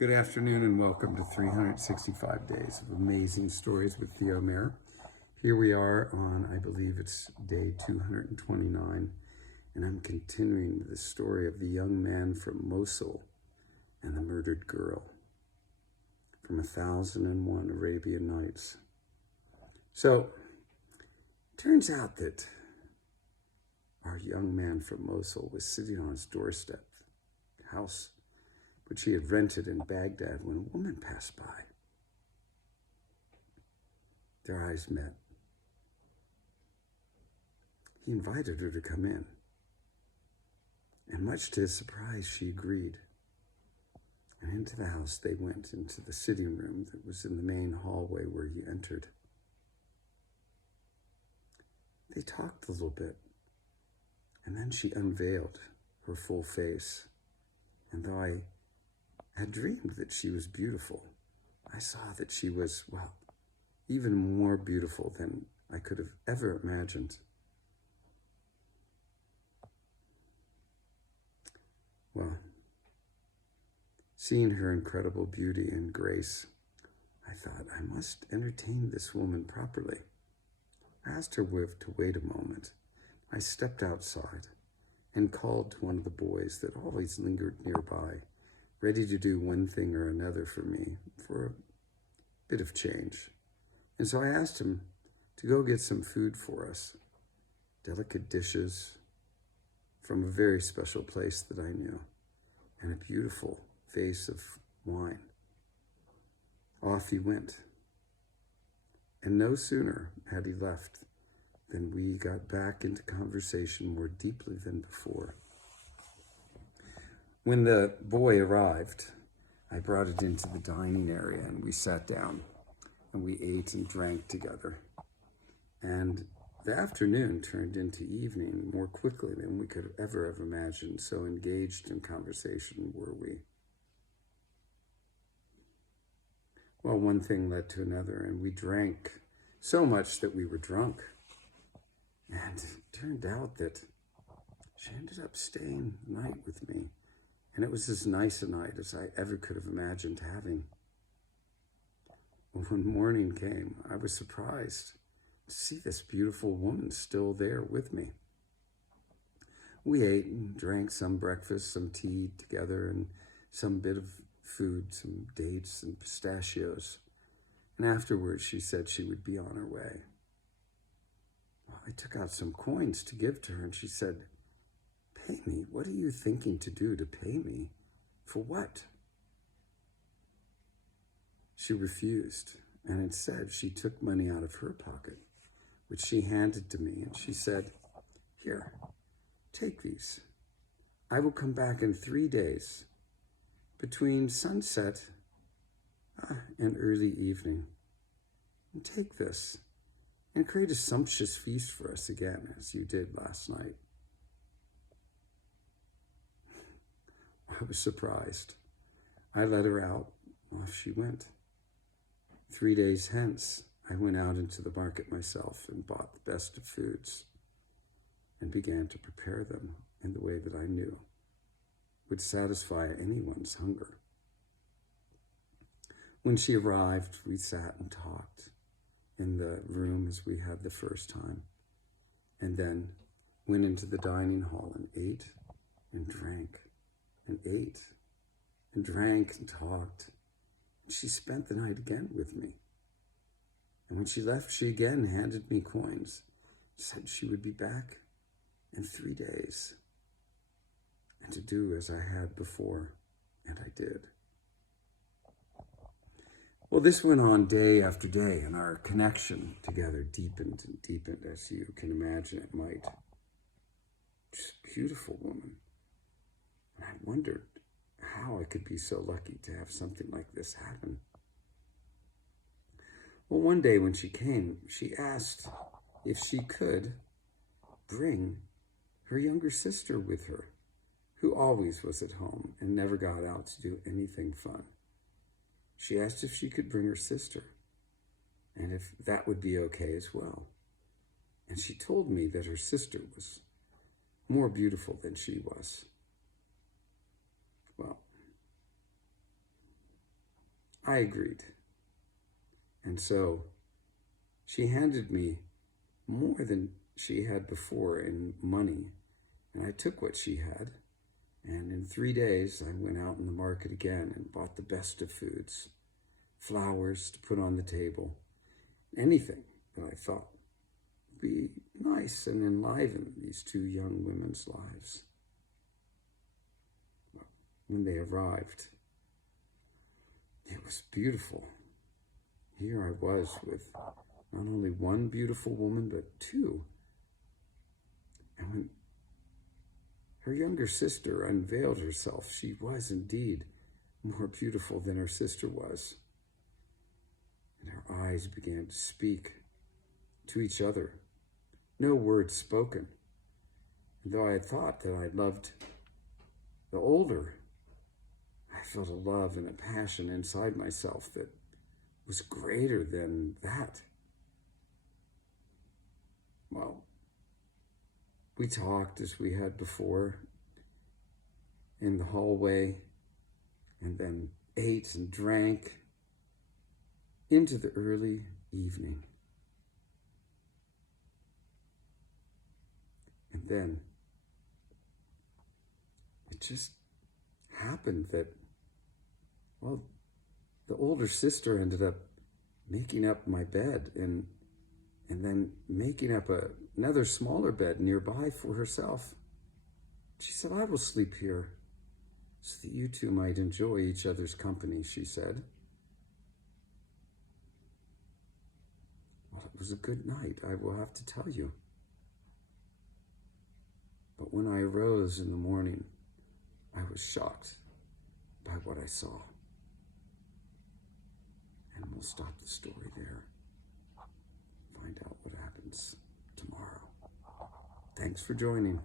Good afternoon and welcome to 365 Days of Amazing Stories with Theo Mayer. Here we are on, I believe it's day 229, and I'm continuing the story of the young man from Mosul and the murdered girl from 1001 Arabian Nights. So, it turns out that our young man from Mosul was sitting on his doorstep, house which he had rented in Baghdad, when a woman passed by. Their eyes met. He invited her to come in, and much to his surprise, she agreed. And into the house they went, into the sitting room that was in the main hallway where he entered. They talked a little bit, and then she unveiled her full face. And though I had dreamed that she was beautiful, I saw that she was, well, even more beautiful than I could have ever imagined. Well, seeing her incredible beauty and grace, I thought, I must entertain this woman properly. I asked her to wait a moment. I stepped outside and called to one of the boys that always lingered nearby, ready to do one thing or another for me for a bit of change. And so I asked him to go get some food for us, delicate dishes from a very special place that I knew, and a beautiful vase of wine. Off he went. And no sooner had he left than we got back into conversation more deeply than before. When the boy arrived, I brought it into the dining area and we sat down and we ate and drank together. And the afternoon turned into evening more quickly than we could ever have imagined. So engaged in conversation were we. Well, one thing led to another, and we drank so much that we were drunk. And it turned out that she ended up staying the night with me. And it was as nice a night as I ever could have imagined having. When morning came, I was surprised to see this beautiful woman still there with me. We ate and drank some breakfast, some tea together, and some bit of food, some dates and pistachios. And afterwards, she said she would be on her way. Well, I took out some coins to give to her, and she said, "Pay me? What are you thinking to do to pay me? For what?" She refused, and instead she took money out of her pocket, which she handed to me, and she said, "Here, take these. I will come back in 3 days, between sunset and early evening, and take this, and create a sumptuous feast for us again, as you did last night." I was surprised. I let her out. Off she went. 3 days hence, I went out into the market myself and bought the best of foods and began to prepare them in the way that I knew would satisfy anyone's hunger. When she arrived, we sat and talked in the room as we had the first time, and then went into the dining hall and ate and drank and ate and drank and talked. She spent the night again with me. And when she left, she again handed me coins, said she would be back in 3 days, and to do as I had before, and I did. Well, this went on day after day, and our connection together deepened and deepened, as you can imagine it might. Just a beautiful woman. And I wondered how I could be so lucky to have something like this happen. Well, one day when she came, she asked if she could bring her younger sister with her, who always was at home and never got out to do anything fun. She asked if she could bring her sister, and if that would be okay as well. And she told me that her sister was more beautiful than she was. Well, I agreed. And so she handed me more than she had before in money, and I took what she had. And in 3 days, I went out in the market again and bought the best of foods, flowers to put on the table, anything that I thought would be nice and enliven these two young women's lives. When they arrived, it was beautiful. Here I was with not only one beautiful woman, but two. And when her younger sister unveiled herself, she was indeed more beautiful than her sister was. And her eyes began to speak to each other, no words spoken. And though I had thought that I loved the older, I felt a love and a passion inside myself that was greater than that. Well, we talked as we had before in the hallway, and then ate and drank into the early evening. And then it just happened that, well, the older sister ended up making up my bed and then making up another smaller bed nearby for herself. She said, "I will sleep here so that you two might enjoy each other's company," she said. Well, it was a good night, I will have to tell you. But when I arose in the morning, I was shocked by what I saw. And we'll stop the story there. Find out what happens tomorrow. Thanks for joining.